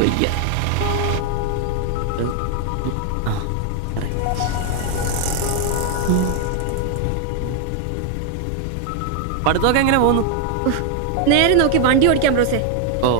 വയ്യ. പഠിത്തമൊക്കെ എങ്ങനെ പോകുന്നു? നേരെ നോക്കി വണ്ടി ഓടിക്കാം ബ്രോസേ. ഓ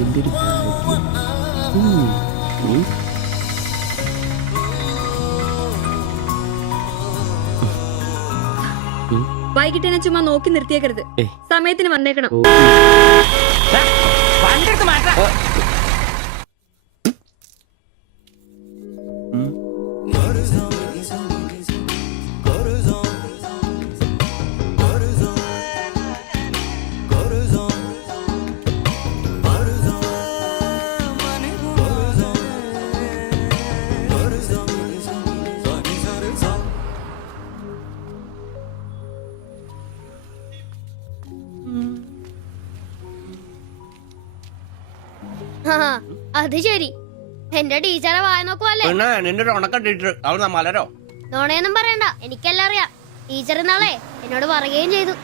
നിന്റെ ഒരു വൈകിട്ട് എന്നെ ചുമ്മാ നോക്കി നിർത്തിയേക്കരുത്. സമയത്തിന് വന്നേക്കണം. അത് ശരി, എന്റെ ടീച്ചറെ വായ നോക്കുവല്ലേ? നോണയൊന്നും പറയണ്ട, എനിക്കെല്ലാം അറിയാം. ടീച്ചർ നാളെ എന്നോട് പറയുകയും ചെയ്തു.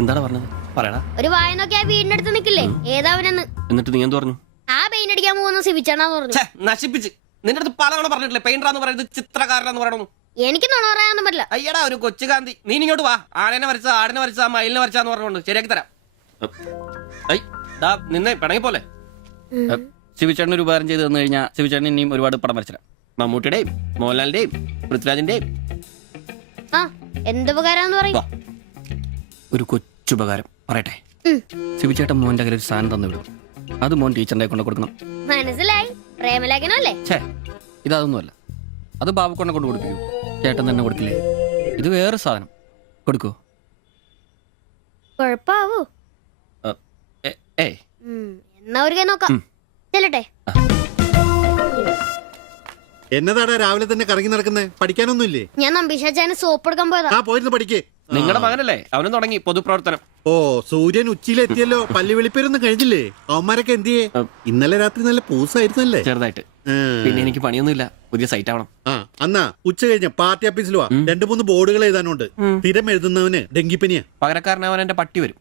എന്താണ് പറഞ്ഞത്? പറയടാ. ഒരു വായ നോക്കി ആ വീടിന്റെ അടുത്ത് നിക്കില്ലേ, ഏതാവനെന്ന്. എന്നിട്ട് നീ എന്ത് പറഞ്ഞു? ആ പെയിന്റ് അടിക്കാൻ പോകുന്ന സിവിച്ചാണെന്ന് പറഞ്ഞു. നശിപ്പിച്ച്. നിന്റെ അടുത്ത് പലതവണ പറഞ്ഞിട്ടില്ലേ പെയിന്ററാന്ന് പറയുന്നത് ചിത്രകാരനാന്ന് പറയണു. എനിക്ക് നുണ പറയാനൊന്നും പറ്റില്ല. അയ്യടാ ഒരു കൊച്ചു കാന്തി, നീ ഇങ്ങോട്ട് വാ. ആനനെ വരച്ച, ആടിനെ വരച്ച, മയിലിനെ വരച്ചാന്ന് പറഞ്ഞുകൊണ്ട് ശരിയാക്കി തരാം. നിന്നെ പിണങ്ങി പോലെ. ശിവചേട്ടൻ ഒരു ഉപകാരം ചെയ്ത് തന്നു കഴിഞ്ഞാൽ ശിവചേട്ടൻ ഇനിയും ഒരുപാട് പടം വരച്ചിടാം. മമ്മൂട്ടിയുടെയും മോഹൻലാലിന്റെയും പൃഥ്വിരാജിന്റെയും. എന്തുപകാരാന്ന് പറയും? ഒരു കൊച്ചുപകാരം പറയട്ടെ. ശിവചേട്ടൻ മോന്റെ കയ്യിൽ ഒരു സാധനം തന്നു വിടും. അത് മോൻ ടീച്ചറിന്റെ കൊണ്ട് കൊടുക്കണം. മനസ്സിലായി, പ്രേമലേഖനല്ലേ? ഇതൊന്നുമല്ല, അത് ബാബുക്കൊണ്ടെ കൊണ്ട് കൊടുപ്പിക്കൂ. ചേട്ടൻ തന്നെ കൊടുക്കില്ലേ? ഇത് വേറെ സാധനം. കൊടുക്കൂ. കൊഴപ്പാവൂ? എന്നാ ഒരു കൈ നോക്കാം. ചെല്ലട്ടെ. എന്നതാടാ രാവിലെ തന്നെ കറങ്ങി നടക്കുന്നേ? പഠിക്കാനൊന്നുമില്ലേ? ഞാൻ നമ്പീശാച്ചാന് സോപ്പ് എടുക്കാൻ പോയതാ. പോയിരുന്നു പഠിക്കേ. നിങ്ങളുടെ മകനല്ലേ, അവനും തുടങ്ങി പൊതുപ്രവർത്തനം. ഓ, സൂര്യൻ ഉച്ചയിലെത്തിയല്ലോ. പല്ലി വെളിപ്പേരൊന്നും കഴിഞ്ഞില്ലേ? അവന്മാരൊക്കെ എന്തിയേ? ഇന്നലെ രാത്രി നല്ല പൂസായിരുന്നല്ലേ? ചെറുതായിട്ട്. പിന്നെ എനിക്ക് പണിയൊന്നുമില്ല, പുതിയ സൈറ്റ് ആവണം. അന്നാ ഉച്ച കഴിഞ്ഞ പാർട്ടി ഓഫീസിൽ വാ. 2-3 ബോർഡുകൾ എഴുതാനുണ്ട്. സ്ഥിരം എഴുതുന്നവന് ഡെങ്കിപ്പനിയാ. പകരക്കാരനവൻ എന്റെ പട്ടി വരും.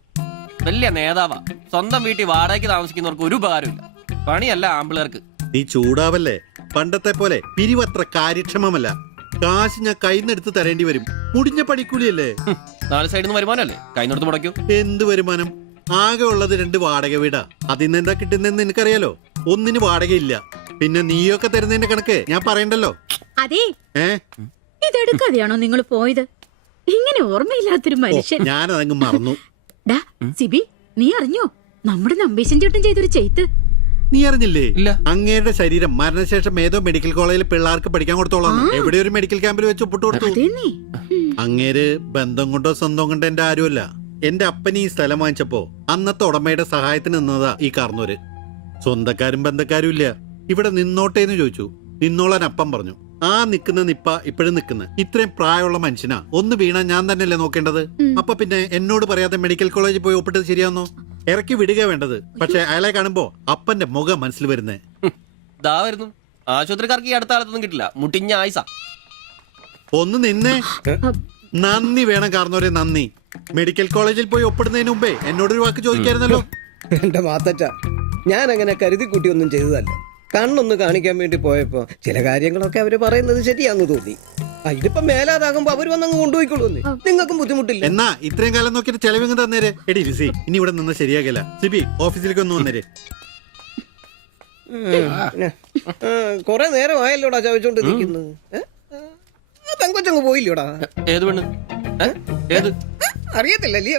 വലിയ നേതാവാ. സ്വന്തം വീട്ടിൽ വാടകയ്ക്ക് താമസിക്കുന്നവർക്ക് ഒരു ഉപകാരമില്ല. പണിയല്ല ആമ്പിളേർക്ക്. നീ ചൂടാവല്ലേ? പണ്ടത്തെ പോലെ പിരിവത്ര കാര്യക്ഷമമല്ല. കാശ് ഞാൻ കൈന്നെടുത്ത് തരേണ്ടി വരും. മുടിഞ്ഞ പണിക്കൂലിയല്ലേ? 4 സൈഡിൽ നിന്ന് വരുമാനമല്ലേ, കൈന്നോടത്ത് മുടക്കൂ. എന്ത് വരുമാനം? ആകെ ഉള്ളത് 2 വാടക വീടാ. അതിന്ന് എന്താ കിട്ടുന്നെന്ന് നിനക്കറിയാലോ. ഒന്നിന് വാടകയില്ല. പിന്നെ നീയൊക്കെ തരുന്നതിന്റെ കണക്ക് ഞാൻ പറയണ്ടല്ലോ. അതെ, ഇതെടുക്കാതെയാണോ നിങ്ങൾ പോയത്? ഇങ്ങനെ ഓർമ്മയില്ലാത്തൊരു മനുഷ്യൻ. ഞാനതങ്ങ് മറന്നു. സിബി, നീ അറിഞ്ഞോ നമ്മുടെ നമ്പീശൻ ചേട്ടൻ ചെയ്തൊരു ചെയ്ത്ത്? നീ അറിഞ്ഞില്ലേ? ഇല്ല. അങ്ങയുടെ ശരീരം മരണശേഷം ഏതോ മെഡിക്കൽ കോളേജിൽ പിള്ളേർക്ക് പഠിക്കാൻ കൊടുത്തോളാം. എവിടെ ഒരു മെഡിക്കൽ ക്യാമ്പിൽ വെച്ച് ഒപ്പിട്ട് കൊടുത്തു. അങ്ങേര് ബന്ധം കൊണ്ടോ സ്വന്തം കൊണ്ടോ എന്റെ ആരുമല്ല. എന്റെ അപ്പന് ഈ സ്ഥലം വാങ്ങിച്ചപ്പോ അന്നത്തെ ഉടമയുടെ സഹായത്തിന് നിന്നതാ ഈ കാർന്നൂര്. സ്വന്തക്കാരും ബന്ധക്കാരും ഇല്ല. ഇവിടെ നിന്നോട്ടേന്ന് ചോദിച്ചു. നിന്നോളാൻ അപ്പം പറഞ്ഞു. ആ നിക്കുന്ന നിപ്പ ഇപ്പോഴും നിക്കുന്ന ഇത്രയും പ്രായമുള്ള മനുഷ്യനാ. ഒന്ന് വീണാ ഞാൻ തന്നെയല്ലേ നോക്കേണ്ടത്? അപ്പൊ പിന്നെ എന്നോട് പറയാതെ മെഡിക്കൽ കോളേജിൽ പോയി ഒപ്പിട്ടത് ശരിയാന്നോ? ഇറക്കി വിടുക വേണ്ടത്. പക്ഷെ അയാളെ കാണുമ്പോ അപ്പന്റെ മുഖം മനസ്സിൽ വരുന്നേ. ആശുപത്രിക്കാർക്ക് ഈ അടുത്ത കാലത്തൊന്നും കിട്ടില്ല. മുട്ടിഞ്ഞ ആയിസ. ഒന്ന് നിന്നേ. നന്ദി വേണം കാർന്നോരെ, നന്ദി. മെഡിക്കൽ കോളേജിൽ പോയി ഒപ്പിടുന്നതിന് മുമ്പേ എന്നോടൊരു വാക്ക് ചോദിക്കായിരുന്നല്ലോ. എന്റെ മാത്തച്ച, ഞാൻ അങ്ങനെ കരുതി കൂട്ടിയൊന്നും ചെയ്തതല്ല. കണ്ണൊന്ന് കാണിക്കാൻ വേണ്ടി പോയപ്പോ ചില കാര്യങ്ങളൊക്കെ അവര് പറയുന്നത് ശരിയാന്ന് തോന്നി. ഇതിപ്പോ മേലാതാകുമ്പോ അവര് വന്നങ്ങ് കൊണ്ടുപോയിക്കൊള്ളൂ. നിങ്ങൾക്കും ബുദ്ധിമുട്ടില്ല. എന്നാ ഇത്രയും കാലം നോക്കിയിട്ട് ചെലവിങ് തന്നേരെ. എടി ലിസി, ഇനി ഇവിടെ നിന്ന് ശരിയാകില്ല. സിബി, ഓഫീസിലേക്ക് ഒന്ന് വന്നേരെ. കൊറേ നേരം ആയല്ലോടാ ചോദിച്ചോണ്ട് നിൽക്കുന്നത്. പെങ്കൊച്ചങ്ങ് പോയില്ലോടാ. ഏത് പെണ്ണ്? ഏത് അറിയത്തില്ലല്ലേ?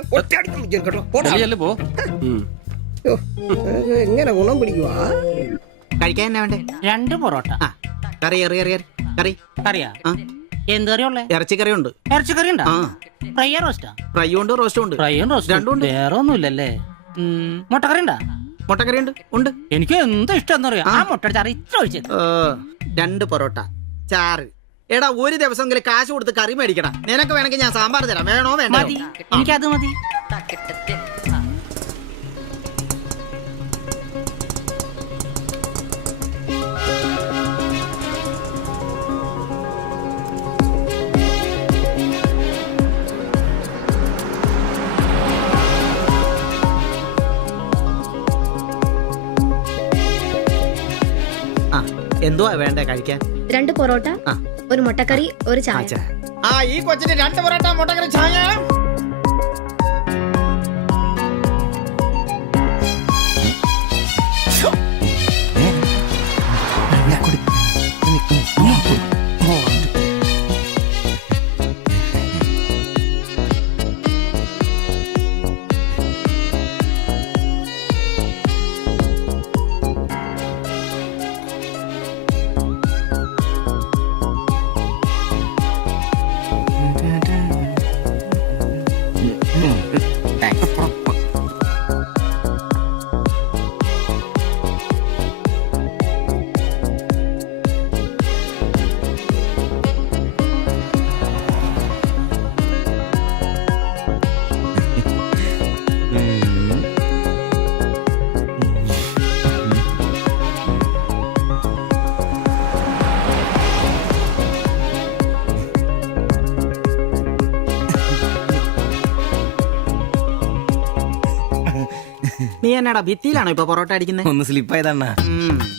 എങ്ങനെ ഗുണം പിടിക്കുവാ? കഴിക്കാൻ എന്നാ വേണ്ടേ? 2 പൊറോട്ട. കറി കറി കറിയാ? എന്ത് കറിയുള്ളേ? ഇറച്ചിക്കറി ഉണ്ട്. ഇറച്ചിക്കറി ഉണ്ടോ? ഫ്രൈ റോസ്റ്റാ? ഫ്രൈ ഉണ്ട്, റോസ്റ്റും ഉണ്ട്. ഫ്രൈയും റോസ്റ്റും രണ്ടും ഉണ്ട്. വേറെ ഒന്നുമില്ലല്ലേ? മുട്ടക്കറി ഉണ്ടാ? മുട്ടക്കറി ഉണ്ട്. എനിക്ക് എന്താ ഇഷ്ടം എന്നറിയാം. ആ മുട്ട ചാറ് ഇത്ര ഒഴിച്ചത്. 2 പൊറോട്ട, ചാറ്, എടാ ഒരു ദിവസമെങ്കിലും കാശ് കൊടുത്ത് കറി മേടിക്കടാ. നിനക്ക് വേണമെങ്കിൽ ഞാൻ സാമ്പാർ തരാം. വേണോ വേണ്ടോ? മതി, എനിക്കത് മതി. ആ എന്തുവാ വേണ്ടേ കഴിക്കാൻ? 2 പൊറോട്ട, ആ. ഒരു മുട്ടക്കറി, ഒരു ആ, ചായ. ചാ. ആ ഈ കൊച്ചിന് 2 പൊറോട്ട മുട്ടക്കറി ചായ. നീ എന്നാടാ ഭിത്തിയിലാണോ ഇപ്പൊ പൊറോട്ട അടിക്കുന്നത്? ഒന്ന് സ്ലിപ്പായതാണ്.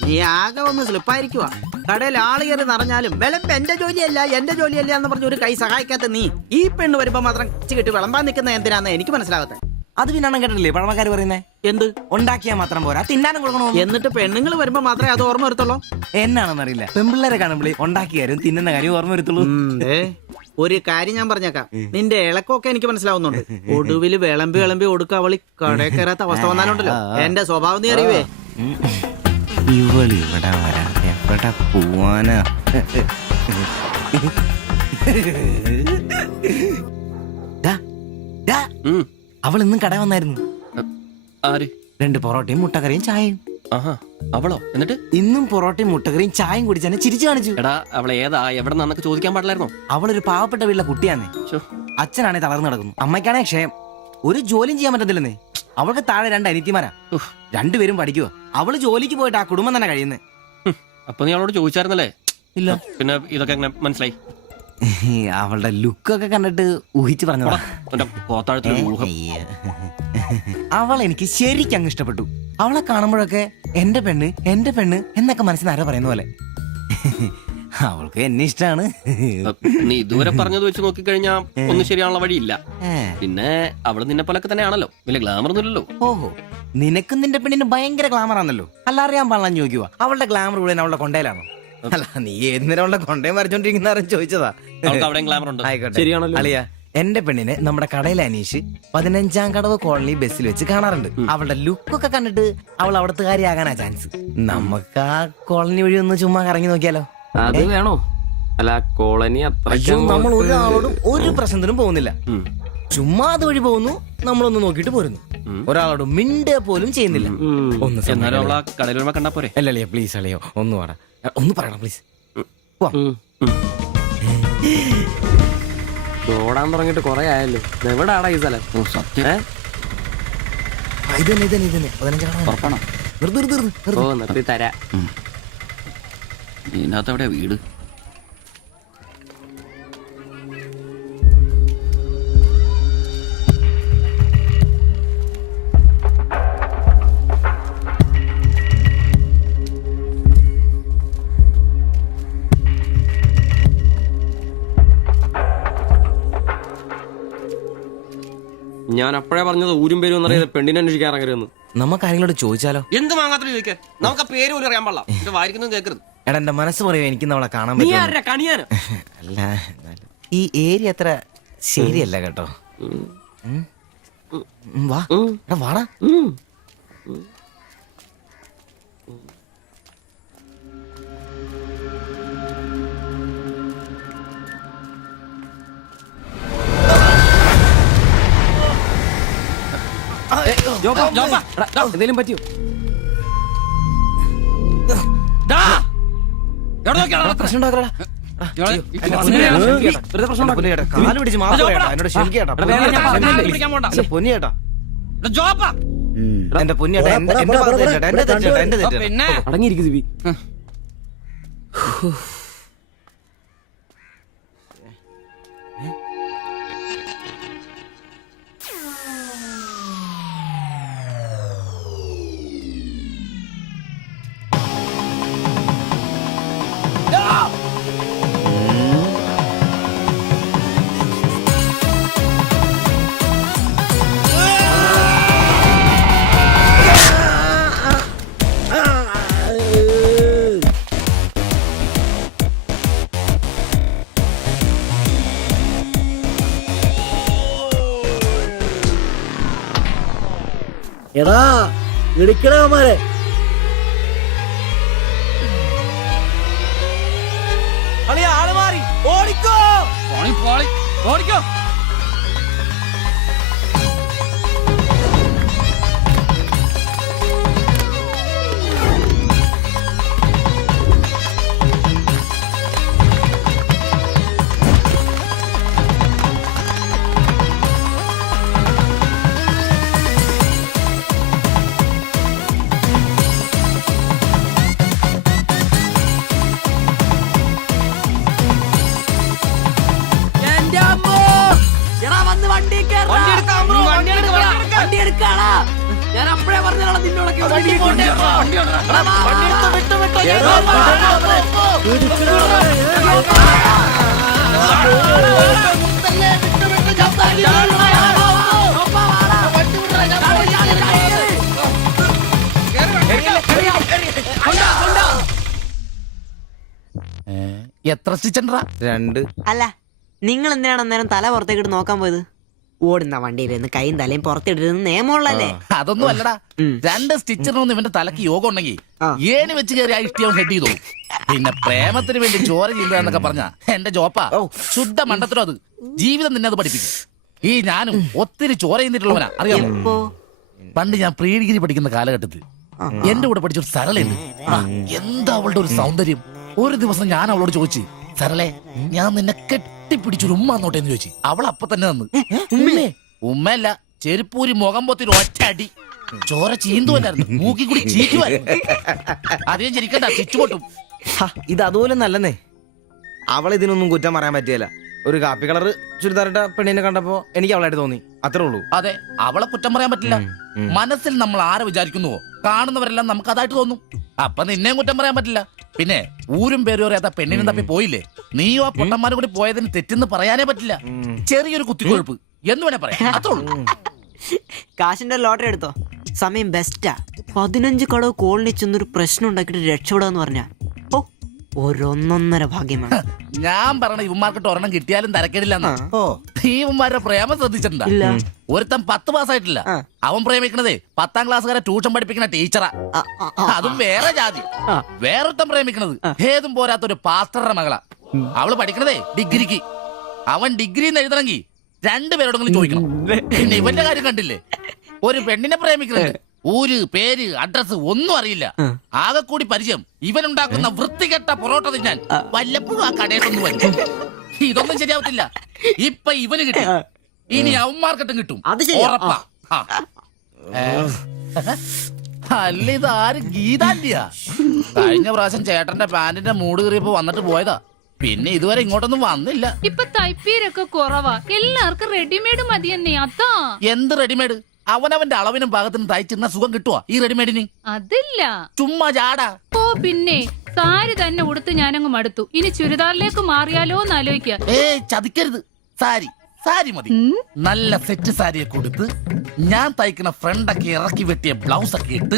നീ ആകെ ഒന്ന് സ്ലിപ്പായിരിക്കുവാ. കടയിൽ ആള് കയറി നിറഞ്ഞാലും വിളമ്പ് എന്റെ ജോലിയല്ല എന്ന് പറഞ്ഞ ഒരു കൈ സഹായിക്കാത്ത നീ ഈ പെണ്ണ് വരുമ്പോ മാത്രം കിട്ടി വിളമ്പാൻ നിൽക്കുന്ന എന്തിനാന്ന് എനിക്ക് മനസ്സിലാകത്തെ. അത് പിന്നെ കേട്ടില്ലേ പഴമക്കാര് പറയുന്നേ? എന്ത് ഉണ്ടാക്കിയാൽ മാത്രം പോരാ, തിന്നാനും കൊടുക്കണോ? എന്നിട്ട് പെണ്ണുങ്ങൾ വരുമ്പോ മാത്രമേ അത് ഓർമ്മ വരുത്തുള്ളൂ. എന്നാണെന്നറിയില്ല, പെൺപിള്ളേരെ കാണുമ്പോഴേ ഉണ്ടാക്കിയ കാര്യം തിന്നുന്ന കാര്യം ഓർമ്മ വരുത്തുള്ളൂ. ഒരു കാര്യം ഞാൻ പറഞ്ഞേക്കാം, നിന്റെ ഇളക്കമൊക്കെ എനിക്ക് മനസ്സിലാവുന്നുണ്ട്. ഒടുവില് വിളമ്പി ഒടുക്ക അവളി കടയിൽ കയറാത്ത അവസ്ഥ വന്നാലുണ്ടല്ലോ എന്റെ സ്വഭാവം നീ അറിയുവേ. ഇവള് ഇവിടെ വരാ, എവിടെ പോവാനാ? അവൾ ഇന്നും കട വന്നായിരുന്നു. ആര്? 2 പൊറോട്ടയും മുട്ടക്കറിയും ചായയും. ആഹാ, അവളോ? എന്നിട്ട് ഇന്നും പൊറോട്ടയും മുട്ടക്കറിയും ചായയും കുടിച്ച് എന്നെ ചിരിച്ചു കാണിച്ചു. എടാ, അവളെ ഏതാ എവിടെ നിന്നൊക്കെ ചോദിക്കാൻ പാടില്ലായിരുന്നോ? അവളൊരു പാവപ്പെട്ട വീട്ടിലെ കുട്ടിയാന്നേ. അച്ഛനാണെ തളർന്നു കിടക്കുന്നു, അമ്മയ്ക്കാണെ ക്ഷയം. ഒരു ജോലിയും ചെയ്യാൻ പറ്റത്തില്ലെന്നേ. അവൾക്ക് താഴെ 2 അനിയത്തിമാരാ. 2 പേരും പഠിക്കുക. അവള് ജോലിക്ക് പോയിട്ട് ആ കുടുംബം തന്നെ കഴിയുന്നേ. അപ്പൊ നീ അവളോട് ചോദിച്ചായിരുന്നല്ലേ? ഇല്ല. പിന്നെ ഇതൊക്കെ എങ്ങനെ മനസ്സിലായി? അവളുടെ ലുക്കൊക്കെ കണ്ടിട്ട് ഊഹിച്ചു പറഞ്ഞതാ. അവൾ എനിക്ക് ശരിക്കും അങ്ങ് ഇഷ്ടപ്പെട്ടു. അവളെ കാണുമ്പോഴൊക്കെ എന്റെ പെണ്ണ് എന്നൊക്കെ മനസ്സിൽ ആരോ പറയുന്ന പോലെ. അവൾക്ക് എന്നെ ഇഷ്ടാണ്. നീ ഇതുവരെ പറഞ്ഞത് വെച്ച് നോക്കിക്കഴിഞ്ഞാ ഒന്നും ശരിയാണുള്ള വഴിയില്ല. പിന്നെ അവള് നിന്നെ പോലൊക്കെ തന്നെയാണല്ലോ, വലിയ ഗ്ലാമർ ഒന്നുമില്ലല്ലോ. ഓഹോ, നിനക്കും നിന്റെ പെണ്ണിന് ഭയങ്കര ഗ്ലാമർ ആണല്ലോ. അല്ല, അറിയാൻ പാടില്ല ചോദിക്കുക, അവളുടെ ഗ്ലാമർ കൂടെ അവളുടെ കൊണ്ടയിലാണോ? അല്ല, നീ ഏതിനും അവളുടെ കൊണ്ടയും വരച്ചോണ്ടിരിക്കുന്ന ചോദിച്ചതാ. അവിടെ ഗ്ലാമർ ഉണ്ട്. ആയിക്കോട്ടെ, ശരിയാണല്ലോ. അളിയ, എന്റെ പെണ്ണിനെ നമ്മുടെ കടയിൽ അനീഷ് 15ാം കടവ് കോളനി ബസ്സിൽ വെച്ച് കാണാറുണ്ട്. അവളുടെ ലുക്കൊക്കെ കണ്ടിട്ട് അവൾ അവിടുത്തെ കാര്യമാകാനാ ചാൻസ്. നമുക്ക് ആ കോളനി വഴി ഒന്ന് ചുമ്മാ കറങ്ങി നോക്കിയാലോ? അത് വേണോ? അല്ല, കോളനി അയ്യോ, നമ്മൾ ഒരാളോടും ഒരു പ്രശ്നത്തിനും പോകുന്നില്ല. ചുമ്മാ അതുവഴി പോകുന്നു, നമ്മളൊന്ന് നോക്കിയിട്ട് പോരുന്നു. ഒരാളോട് മിണ്ടേ പോലും ചെയ്യുന്നില്ല. എന്നാലും അവളാ കടയിൽ വരുമ്പോ കണ്ടാ പോരെ? അല്ല അളിയ, പ്ലീസ് അളിയോ, ഒന്ന് പറ, ഒന്ന് പറയണം പ്ലീസ്. ഓടാൻ തുടങ്ങിട്ട് കൊറേ ആയല്ലോ. എവിടാടാ ഈ സ്ഥലം? ഇത് തന്നെ 15 ഉറപ്പാണോ? ഓ, നിർത്തി തരാ. ഇതിനകത്ത് എവിടെയാ വീട്? ഞാൻ അപ്പോഴേ പറഞ്ഞത് ഊരും പേരും എന്നറിയാതെ പെണ്ണിനെ അന്വേഷിക്കാൻ ഇറങ്ങരുതെന്ന്. നമുക്ക് ആരെങ്കിലോട് ചോദിച്ചാലോ? എന്ത് മാങ്ങാത്ര ചോദിക്കാൻ? നമുക്ക് ആ പേര് പോലും അറിയാൻ പാടില്ല. എന്റെ വാരിക്കൊന്നും കേൾക്കരുത്. എടാ, എന്റെ മനസ്സ് പറയുക, എനിക്ക് നമ്മളെ കാണാൻ നീ പറ്റും. ആരാ കണിയാനോ? അല്ല, ഈ ഏരിയ അത്ര ശരിയല്ല കേട്ടോ. വാ, എടാ വാടാ. എന്തെങ്കിലും പറ്റിയോ? പ്രശ്നം ഉണ്ടാക്കടാ. വെറുതെ പ്രശ്നം ഉണ്ടാക്കരുത്. കാല് പിടിച്ച് മാപ്പ് പറയട്ടാ. എന്നോട് ക്ഷമിക്കേട്ടാ. പൊന്നിയേട്ടാ ജോപ്പാ എന്റെ പൊന്നിയേട്ടാ, എന്റെ ഭാഗത്ത് തെറ്റേട്ടാ, എന്റെ തെറ്റേട്ടാ, എന്റെ തെറ്റേട്ടാ. പിന്നെ അടങ്ങിയിരിക്കും സിബി. എടാ ഇടിക്കണമാരെ ആള് മാറി ഓടിക്കോ. ഓടിക്കോ. ഞാൻ അപ്പഴേ പറഞ്ഞാണ് നിന്നോടൊക്കെ എത്ര സ്റ്റിച്ചണ്ടാ? 2. അല്ല നിങ്ങൾ എന്തിനാണ് അന്നേരം തല പുറത്തേക്കിട്ട് നോക്കാൻ പോയത്? ഓടുന്ന വണ്ടിയിലിരുന്ന് കൈയും തലയും പുറത്തിട്ടിരുന്ന് നിയമമുള്ളല്ലേ? അതൊന്നും അല്ലടാ. 2 സ്റ്റിച്ചറിനൊന്നും ഇവന്റെ തലക്ക് യോഗം ഉണ്ടെങ്കിൽ ഏന് വെച്ച് കയറി ആ ഇഷ്ടിയം ഹെഡ് ചെയ്തു. പിന്നെ പ്രേമത്തിന് വേണ്ടി ചോര ചെയ്യുന്നതെന്നൊക്കെ പറഞ്ഞ എന്റെ ജോപ്പാ ശുദ്ധ മണ്ടത്തിലോ അത്. ജീവിതം നിന്നെ അത് പഠിപ്പിക്കും. ഈ ഞാനും ഒത്തിരി ചോര ചെയ്യുന്നിട്ടുള്ളവനാ, അറിയാമോ? പണ്ട് ഞാൻ പ്രീ ഡിഗ്രി പഠിക്കുന്ന കാലഘട്ടത്തിൽ എന്റെ കൂടെ പഠിച്ചൊരു സരളയുണ്ട്. എന്താ അവളുടെ ഒരു സൗന്ദര്യം. ഒരു ദിവസം ഞാൻ അവളോട് ചോദിച്ചു, സരളെ ഞാൻ നിന്നെ കെട്ടിപ്പിടിച്ചൊരു ഉമ്മ നോട്ടേന്ന് ചോദിച്ചു. അവൾ അപ്പൊ തന്നെ തന്നു. ഉമ്മയല്ല, ചെരുപ്പൂരി മുഖം പൊത്തി ഒറ്റ അടി. ചോര ചീന്തുവല്ലായിരുന്നു, മൂക്കി കൂടി ചീറ്റുമായിരുന്നു. അധികം ചിരിക്കണ്ട, ചുറ്റുപൊട്ടും. ഇത് അതുപോലെ നല്ലെന്നേ. അവളെ ഇതിനൊന്നും കുറ്റം പറയാൻ പറ്റിയല്ല. ഒരു കാപ്പി കളർ ചുരിദാറിട്ട പെണ്ണിനെ കണ്ടപ്പോ എനിക്ക് അവളായിട്ട് തോന്നി, അത്രേ ഉള്ളൂ. അതെ, അവളെ കുറ്റം പറയാൻ പറ്റില്ല. മനസ്സിൽ നമ്മൾ ആരെ വിചാരിക്കുന്നുവോ കാണുന്നവരെല്ലാം നമുക്ക് അതായിട്ട് തോന്നും. അപ്പൊ നിന്നെയും കുറ്റം പറയാൻ പറ്റില്ല. പിന്നെ ഊരും പേരും അറിയാത്ത പെണ്ണിനും തപ്പി പോയില്ലേ, നീയോ ആ പൊട്ടന്മാരും കൂടി പോയതിന് തെറ്റെന്ന് പറയാനേ പറ്റില്ല. ചെറിയൊരു കുത്തിക്കൊഴുപ്പ് എന്ന് വേണേ പറയാം, അത്രേ ഉള്ളൂ. കാശിന്റെ ലോട്ടറി എടുത്തോ, സമയം ബെസ്റ്റാ. 15 കടവ് കോളനി ചെന്നൊരു പ്രശ്നം ഉണ്ടാക്കിയിട്ട് രക്ഷപ്പെടാന്ന് പറഞ്ഞ ഒരൊന്നൊന്നര ഭാഗ്യമാണ്. ഞാൻ പറഞ്ഞ ഇവന്മാർക്കിട്ട് ഒരെണ്ണം കിട്ടിയാലും തരക്കേടില്ലെന്നാ. ഈ ഇവന്മാരുടെ പ്രേമം ശ്രദ്ധിച്ചിട്ടുണ്ടാ? ഒരുത്തൻ 10 പാസ്സായിട്ടില്ല. അവൻ പ്രേമിക്കണതേ 10ാം ക്ലാസ്സുകാരെ ട്യൂഷൻ പഠിപ്പിക്കുന്ന ടീച്ചറാ. അതും വേറെ ജാതി. വേറൊരുത്തൻ പ്രേമിക്കണത് ഏതും പോരാത്തൊരു പാസ്റ്ററുടെ മകളാ. അവള് പഠിക്കണതേ ഡിഗ്രിക്ക്. അവൻ ഡിഗ്രി എഴുതണമെങ്കിൽ 2 പേരോടെങ്കിലും ചോദിക്കണം. പിന്നെ ഇവന്റെ കാര്യം കണ്ടില്ലേ, ഒരു പെണ്ണിനെ പ്രേമിക്കുന്നത് ഊര് പേര് അഡ്രസ് ഒന്നും അറിയില്ല. ആകെ കൂടി പരിചയം ഇവനുണ്ടാക്കുന്ന വൃത്തികെട്ട പൊറോട്ട തിന്നാൻ വല്ലപ്പോഴും ആ കടയിലൊന്നും വരും. ഇതൊന്നും ശരിയാവത്തില്ല. ഇപ്പൊ ഇവന് കിട്ടും, ഇനി അവന്മാർക്കിട്ടും കിട്ടും, ഉറപ്പാ. അല്ല ഇതാരും ഗീതാന്റിയാ? കഴിഞ്ഞ പ്രാവശ്യം ചേട്ടന്റെ പാന്റിന്റെ മൂട് കയറിയപ്പോ വന്നിട്ട് പോയതാ. പിന്നെ ഇതുവരെ ഇങ്ങോട്ടൊന്നും വന്നില്ല. ഇപ്പൊ തൈപ്പീരൊക്കെ കുറവാ, എല്ലാവർക്കും റെഡിമെയ്ഡ് മതിയെന്നേ. അതാ. എന്ത് റെഡിമെയ്ഡ്? അവനവന്റെ അളവിനും പാകത്തിനും തയ്ച്ചിരുന്ന സുഖം കിട്ടുവാ ഈ റെഡിമെയ്ഡിന്? അതില്ല, ചുമ്മാ ജാടാ. ഓ പിന്നെ സാരി തന്നെ ഉടുത്ത് ഞാനങ്ങ് മടുത്തു. ഇനി ചുരിദാറിലേക്ക് മാറിയാലോ എന്ന് ആലോചിക്കുക. ചതിക്കരുത്. സാരി സാരി മതി. നല്ല സെറ്റ് സാരിയെ കൊടുത്ത് ഞാൻ തയ്ക്കുന്ന ഫ്രണ്ടൊക്കെ ഇറക്കി വെട്ടിയ ബ്ലൗസ് ഒക്കെ ഇട്ട്,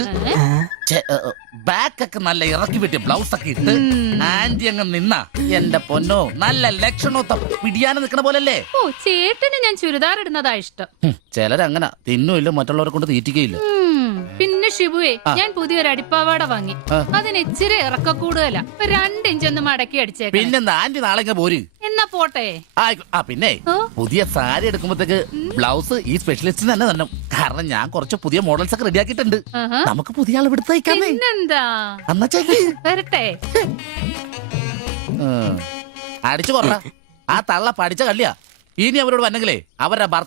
ബാക്കൊക്കെ നല്ല ഇറക്കി വെട്ടിയ ബ്ലൗസ് ഒക്കെ ഇട്ട് ആന്റി അങ്ങ് നിന്ന എന്റെ പൊന്നോ നല്ല ലക്ഷണോ പിടിയാനും നിക്കണ പോലല്ലേ. ഓ ചേട്ടന് ഞാൻ ചുരിദാർ ഇടുന്നതാ ഇഷ്ടം. ചിലരങ്ങനെ തിന്നുമില്ല, മറ്റുള്ളവരെ കൊണ്ട് തീറ്റിക്കയില്ല. പിന്നെ ഷിബുവേ, ഞാൻ പുതിയൊരു അടിപ്പാവാട വാങ്ങി. അതിന് ഇച്ചിരി ഇറക്ക കൂടുതലാ. 2 ഇഞ്ച് ഒന്ന് മടക്കി അടിച്ചേ. പിന്നെ ആന്റി നാളെ പോര്. എന്നാ പോട്ടെ. പിന്നെ പുതിയ സാരി എടുക്കുമ്പോഴത്തേക്ക് ബ്ലൗസ് ഈ സ്പെഷ്യലിസ്റ്റിന് തന്നെ തന്നെ. കാരണം ഞാൻ കുറച്ച് പുതിയ മോഡൽസ് ഒക്കെ റെഡിയാക്കിയിട്ടുണ്ട്. നമുക്ക് പുതിയ ആൾ എടുത്ത് തയ്ക്കാന്നേ. പിന്നെന്താ, എന്നാ ചേച്ചി വരട്ടെ. അടിച്ചു കൊറ. ആ തള്ള പഠിച്ച കള്ളിയാ. ഇനി അവരോട് വന്നെങ്കിലേ അവരുടെ